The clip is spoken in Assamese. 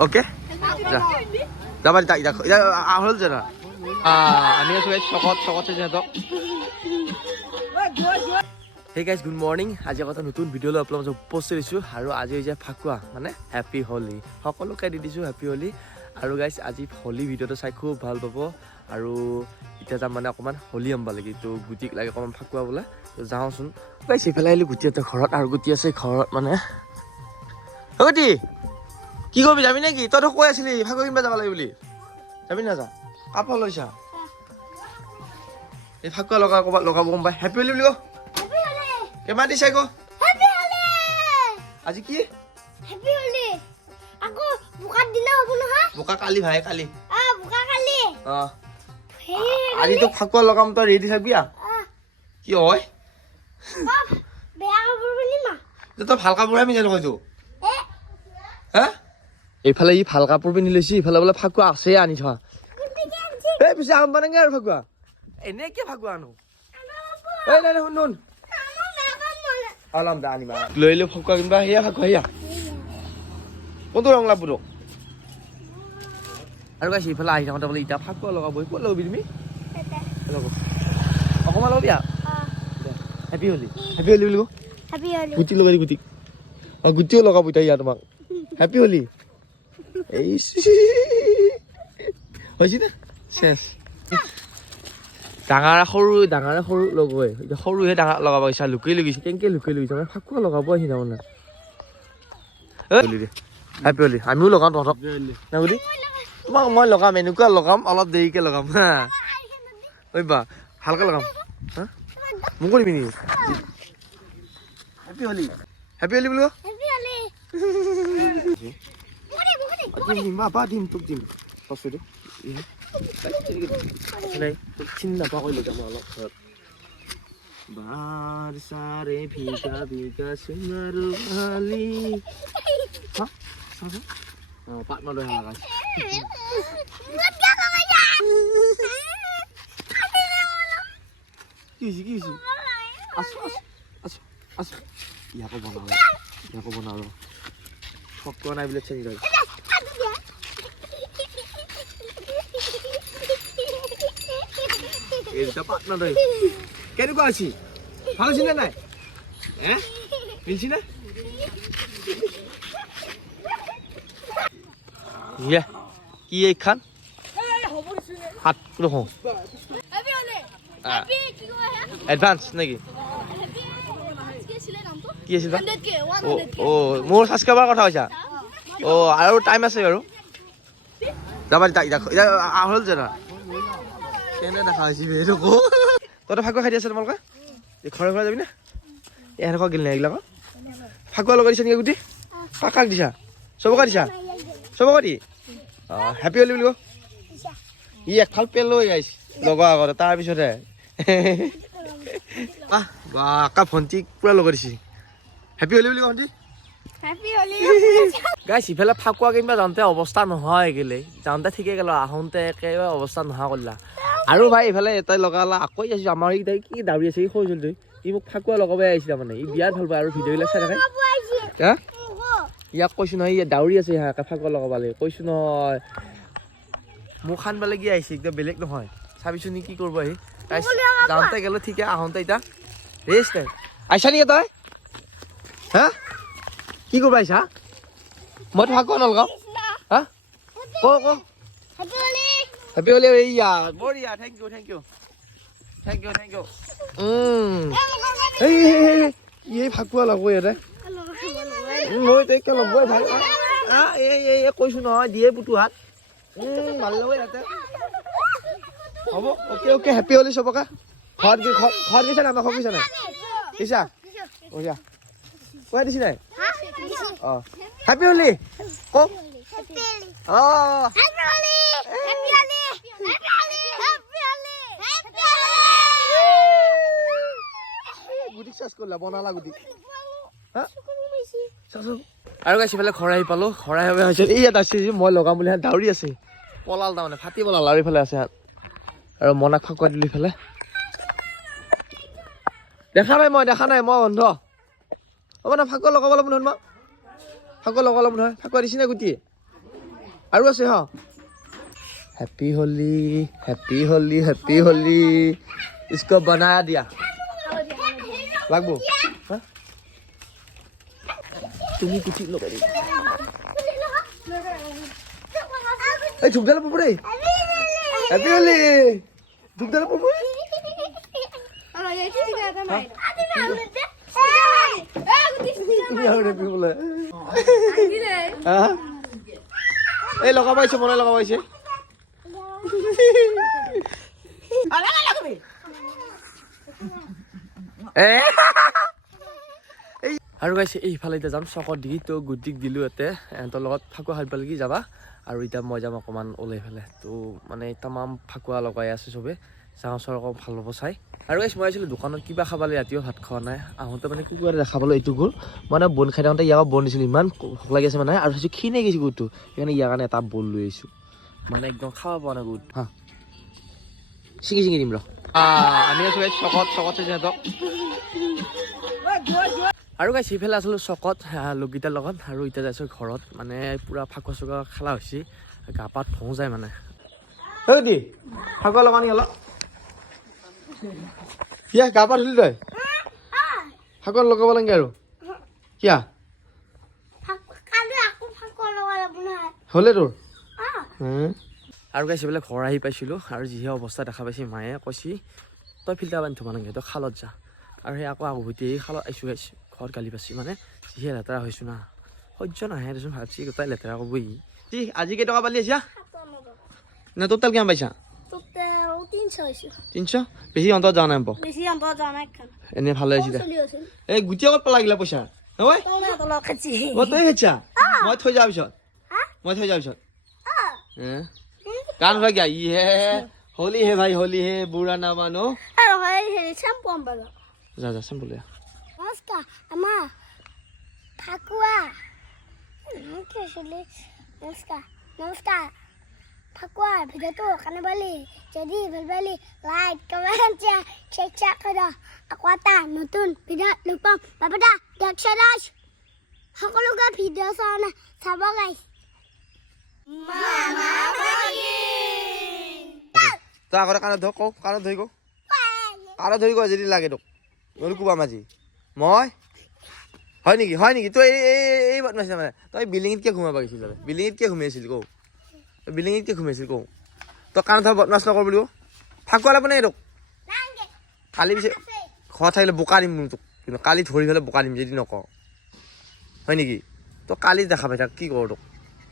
ওকে যাবা হল যে আমি আছো চকত সিহঁতক Hey guys, good morning. আজি এটা নতুন ভিডিও লৈ আপোনালোকক পোষ্ট কৰিছো আৰু আজি হৈছে ফাকুৱা মানে হ্যাপি হোলি সকলোকে দি দিছো হ্যাপি হোলি আৰু গাইস আজি হোলি ভিডিওটো চাই খুব ভাল পাব আৰু এটা যাম মানে অকমান হোলি আম্বা লাগি তো গুটিক লাগে অকমান ফাকুৱা বলা তো যাওঁচোন গাইস এফালে আহিলো গুটি এটা ঘৰত আৰু গুটি আছে ঘৰত মানে গুটি কি কৰিবি যাবি নেকি তই তো কৈ আছিলি ফাকুৱা কিনবা যাব লাগে বুলি যাবি না যা কাপড় লৈছা এই ফাকুৱা লগাব গম পাই হ্যাপি হোলি বুলি ক কেমন দিছে গো হ্যাপি হোলি আজি কি হ্যাপি হোলি আকো বুকা দিনা হব নহয় বুকা কালি ভাই কালি বুকা কালি আজি তো ফাকুৱা লগাম তো ৰেডি থাকবি কি হয় বেয়া কাপোৰ পিন্ধিমা তো ভাল কাপোৰ আমি জানো কইছো হা এইফালে ই ভাল কাপোৰ পিন্ধি লৈছি ইফালে বলে ফাকুৱা আছে আনি থোৱা এই পিছে আম বানাঙে আৰু ফাকুৱা এনে কি ফাকুৱা আনো এই নাই শুন আলাম দা আনিবা লৈ লৈ ফাকুৱা কিনবা হেয়া ফাকুৱা হেয়া কোনটো ৰং লাগব তো আৰু গাইছ ইফালে আহি থাকোঁতে বোলে ইটা ফাকুৱা লগাবই ক'ত লবি তুমি লগাব অকমান লবি হ্যাপি হোলি বুলি ক হ্যাপি হোলি গুটি লগাই গুটি গুটিও লগাব ইটা ইয়া তোমাক হ্যাপি হোলি এই হৈছে না শেষ ডাঙৰ সৰু লগই সৰুহে ডাঙৰ লগাব ইচ্ছা লুকাই লৈ গৈছে কেনেকৈ লুকাই লৈ গৈছে মানে ফাকুৱা লগাব আহি তাৰমানে হ্যাপি হোলি আমিও লগাম তহঁতক না বুলি তোমাক মই লগাম এনেকুৱা লগাম অলপ দেৰিকৈ লগাম হা ঐবা ভালকৈ লগাম হা মোক কৰিবি নেকি হ্যাপি হোলি বুলি ক দিম তোক দিম বস্তুটো নাই চিন্তা পাকৈ লৈ যাম অলপ ঘৰত বাৰসাৰে ভিগা ভিগা সোণাৰু বালি পাত মালৈ হালাগাছ কি হৈছে আছো ইয়াকো বনালো শক্ত নাই বোলে চেনি যায় এইটা পাত না দই কেনেকুৱা আছি ভাল আছিল না নাই মিলছি না ইয়া কি এইখান হাত ৰখ হ্যাপি হোলি হ্যাপি কি কয় এডভান্স নেকি কি আছিল ও মোৰ সাবস্ক্ৰাইবাৰ কথা কৈছা আৰু টাইম আছে বাৰু যাবা হল যে কেনে দেখা হৈছে তই ফাকুৱা খাই দি আছে তোমালোকে ঘৰে ঘৰে যাবি না এনেকুৱা গিল নাই এইবিলাক ফাকুৱা লগাই দিছা নেকি গুটি কাক দিছা চবকে দিছা চবকে দি হ্যাপি হোলি বুলি ক ই একফাল পেল লৈ গাইছ লগা আগতে তাৰপিছতহে আকা ভণ্টিক পুৰা লগাই দিছে হ্যাপি হোলি বুলি ক ভণ্টি গাইছ ইফালে ফাকুৱা কিনবা যাওঁতে অৱস্থা নহয় গেলে যাওঁতে ঠিকে গেল আহোঁতে একেবাৰে অৱস্থা নোহোৱা কৰিলা আৰু ভাই ইফালে এটাই লগালা আকৌ আহিছো আমাৰ এইটাই কি দাউৰি আছে সৰু চলিটো ই মোক ফাকুৱা লগাবই আহিছে তাৰমানে ই বিয়াত ভাল পায় আৰু ভিডিঅ'বিলাক চাই থাকে হা ইয়াক কৈছো নহয় ই দাউৰি আছে ইয়াকে ফাকুৱা লগাবালে কৈছো নহয় মোক খানবালে কি আহিছে একদম বেলেগ নহয় চাবিছো নি কি কৰিব আহি যাওঁতে গেল ঠিকে আহোঁতে এতিয়া ৰেষ্ট নাই আহিছা নেকি তই হা কি কৰিব আহিছা মই ফাকুৱা নলগাওঁ হা ক হ্যাপি হোলি এইয়া বঢ়িয়া থেংক ইউ এই ফাকুৱা লাগব ইয়াতে মই তাইকে ল'বই ভাল কৈছো নহয় দিয়ে পুতু হাত ভাল ল'ব ইয়াতে হ'ব অকে হ্যাপি হোলি চবকে ঘৰত গৈছা নাই আমাক গৈছা নাই দিছা বঢ়িয়া কৈ দিছি নাই হ্যাপি হোলি কওক গুটিক চাৰ্জ কৰিলা বনালা গুটি আৰু গাইছ ইফালে ঘৰ আহি পালো ঘৰ আহি হৈছে এই ইয়াত আছে মই লগাম বুলি দাউৰি আছে পলাল তাৰমানে ফাটি পলাল আৰু ইফালে আছে আৰু মনাক ফাকুৱা দিলো ইফালে দেখা নাই মই বন্ধ হ'ব না ফাকুৱা লগাব লাগিব নহয় ফাকুৱা লগাব লাগিব নহয় ফাকুৱা দিছি না গুটি আৰু আছে হ happy Holi happy Holi happy Holi इसको बना दिया লাগবো তুমি কুটি লগাই দিবা এই ধুপডাল পড়ে हैप्पी होली ধুপডাল পড়ে এই লগা পাইছে মনে লগা পাইছে আৰু গাইছে এইফালে এতিয়া যাম চকত দি তো গুটিক দিলো ইয়াতে এহঁতৰ লগত ফাকুৱা খাই পালে কি যাবা আৰু এতিয়া মই যাম অকণমান ওলাই ফেলে তো মানে তামাম ফাকুৱা লগাই আছে চবে যাওঁ চৰ অকণ ভাল হ'ব চাই আৰু গাইছ মই আহিছিলোঁ দোকানত কিবা খাবলৈ ৰাতিও ভাত খোৱা নাই আহোঁতে মানে কুকুৰা দেখা পালোঁ এইটো গ'ল মানে বন খাই থাকোঁতে ইয়াৰ বন দিছিলোঁ ইমান ভোক লাগি আছে মানে আৰু ক্ষীণে গৈছে গুৰটো সেইকাৰণে ইয়াৰ কাৰণে এটা বন লৈ আহিছোঁ মানে একদম খাব পৰা নাই গুৰটো হা ছিঙি ছিঙি দিম ৰ আমি আছোঁ চকত চকত সিহঁতক আৰু গাইছ সিফালে আছিলোঁ চকত লগকেইটাৰ লগত আৰু এতিয়া যাইছোঁ ঘৰত মানে পূৰা ফাকুৱা চকুৱা খেলা হৈছে গা পাত ধুওঁ যায় মানে দি ফাকুৱা লগা নি অলপ কিয়া গা পা ধুলি তই ফাকুৱা লগাব লাগে আৰু কিয়া হ'লে তোৰ আৰু গাইছে বোলে ঘৰ আহি পাইছিলোঁ আৰু যিহে অৱস্থা দেখা পাইছে মায়ে কৈছে তই ফিল্টাৰ পানী থ'ব নালাগে তই খালত যা আৰু সেই আকৌ আগভতি খালত আহিছোঁ গাইছে ঘৰত গালি পাইছে মানে যিহে লেতেৰা হৈছোঁ না সহ্য নাহে দেচোন ভাবছি গোটাই লেতেৰা ক'বই আজি কেইটকা পালি আছিয়া না টোটেল কিমান পাইছা 300 বেছি অন্তত যোৱা নাই এনে ভালে হৈছে এই গুটি আগত লাগিলে পইচা তই খেছা মই থৈ যোৱাৰ পিছত গান হৈ গা ই হে হোলি হে ভাই হোলি হে বুঢ়া না মানো যা যা চেম্পু লৈ নমস্কাৰ আমাৰ ফাকুৱা নমস্কাৰ ফাকুৱা ভিডিঅ'টো কানে পালি যদি ভাল পালি লাইক কমেণ্ট শ্বেয়াৰ কৰি দিয়ক আকৌ এটা নতুন ভিডিঅ'ত লগ পাম বাবা দাস সকলোকে ভিডিঅ' চাব গাইছ তই আগতে কাণত ধৰ কওঁ কাণত ধৰি কওঁ কাণত ধৰি কওঁ যদি লাগে তোক নহ'লে কোবাম আজি মই হয় নেকি তই এই বদমাছ মানে তই বিল্ডিঙত কিয় ঘুমাব গৈছিল বিল্ডিঙত কিয় ঘুমাই আছিল কওঁ বিল্ডিঙত কিয় ঘুমাইছিল কওঁ তই কাণত ধৰ বদমাছ নকৰ বুলি কওঁ ফাকুৱা লাগব নাই তোক কালি পিছে ঘৰত থাকিলে বোকা দিম তোক কিন্তু কালি ধৰি পেলাই বোকা দিম যদি নকওঁ হয় নেকি তই কালি দেখা পাই থাক কি কৰোঁ তোক